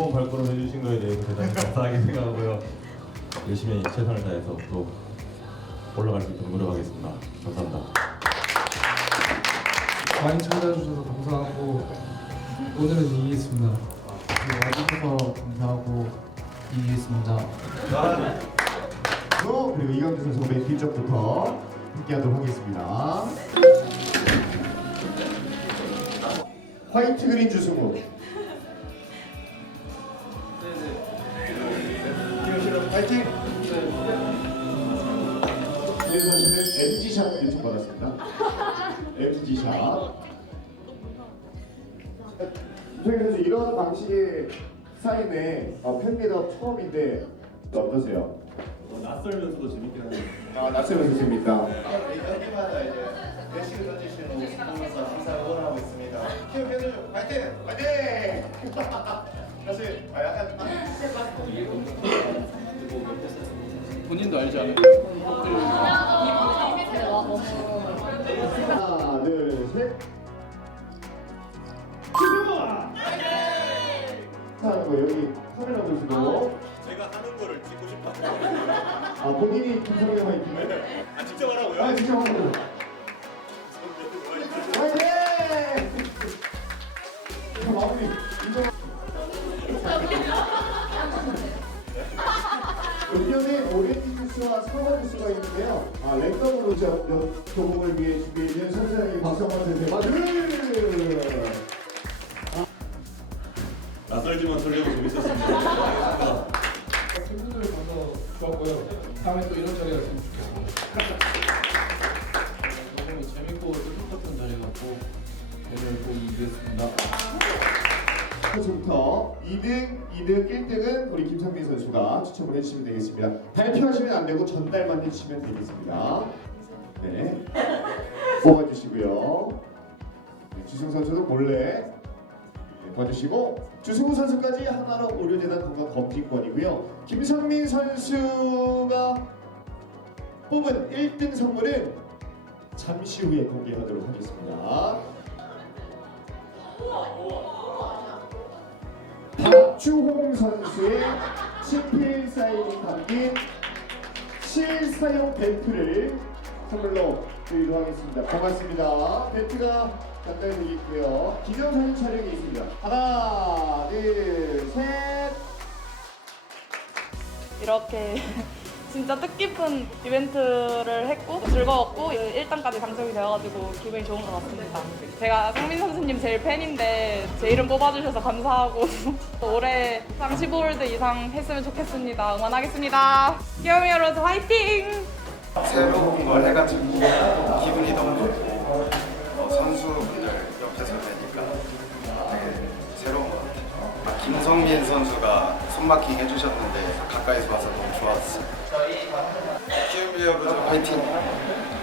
무거운 발걸음 해주신 거에 대해서 대단히 감사하게 생각하고요. 열심히 최선을 다해서 또 올라갈 수 있도록 노력하겠습니다. 감사합니다. 많이 찾아주셔서 감사하고 오늘은 이기겠습니다. 네, 와주셔서 감사하고 이기겠습니다. 또 그리고 이강주 선수 맨 뒤쪽부터 함께하도록 하겠습니다. 화이트 그린 주승우. 화이팅. 김현 선수는 MG 샷을 요청 받았습니다. MG 샷. 저희 선수 이런 방식의 사인회 어, 팬미업 처음인데 어떠세요? 낯설면서도 재밌게 하는 아, 낯설은 선수입니까? 여기마다 이제 매시를 던지시는 모습 보면서 항상 응원하고 있습니다. 키움 팬들 화이팅! 화이팅! 사실 아, 약간 본인도 알지 않아요? 하나, 둘, 셋. 거 여기 카메라 보시고. 제가 하는 거를 찍고 싶어요. 아 본인이 김성경 화이팅. 아 직접 하라고요? 아 진짜 화이팅. 화이팅! 자, 마무리. 인정. 주스와 사과 주스가 있는데요. 아 랜덤으로 저 교복을 위해 준비해준 선생님 박성원 선생님. 아, 둘. 낯설지만 설레고 재밌었습니다. 팬분들 봐서 좋았고요. 다음에 또 이런 자리가 있으면 좋겠습니다. 2등, 2등, 1등은 우리 김상민 선수가 추첨을 해주시면 되겠습니다. 발표하시면 안 되고 전달만 해주시면 되겠습니다. 네, 뽑아주시고요. 네, 주승우 선수도 몰래 네, 봐주시고 주승우 선수까지 하나로 의료재단 건강 검진권이고요. 김상민 선수가 뽑은 1등 선물은 잠시 후에 공개하도록 하겠습니다. 박주홍 선수의 친필 사인이 담긴 실사용 벨트를 선물로 드리도록 하겠습니다. 고맙습니다. 벨트가 전달되어 있고요. 기념사진 촬영이 있습니다. 하나, 둘, 셋. 이렇게 진짜 뜻깊은 이벤트를 했고 즐거웠고 1단까지 당첨이 되어가지고 기분이 좋은 것 같습니다. 제가 상민 선수님 제일 팬인데 제 이름 뽑아주셔서 감사하고 올해 상 15홀드 이상 했으면 좋겠습니다. 응원하겠습니다. 귀여운 여러분 화이팅! 새로운 걸 해가지고 기분이 너무 좋고 어, 선수분들 옆에서 뵈니까 김성민 선수가 손마킹 해주셨는데 가까이서 봐서 너무 좋았어요. 키움 비어브즈 화이팅!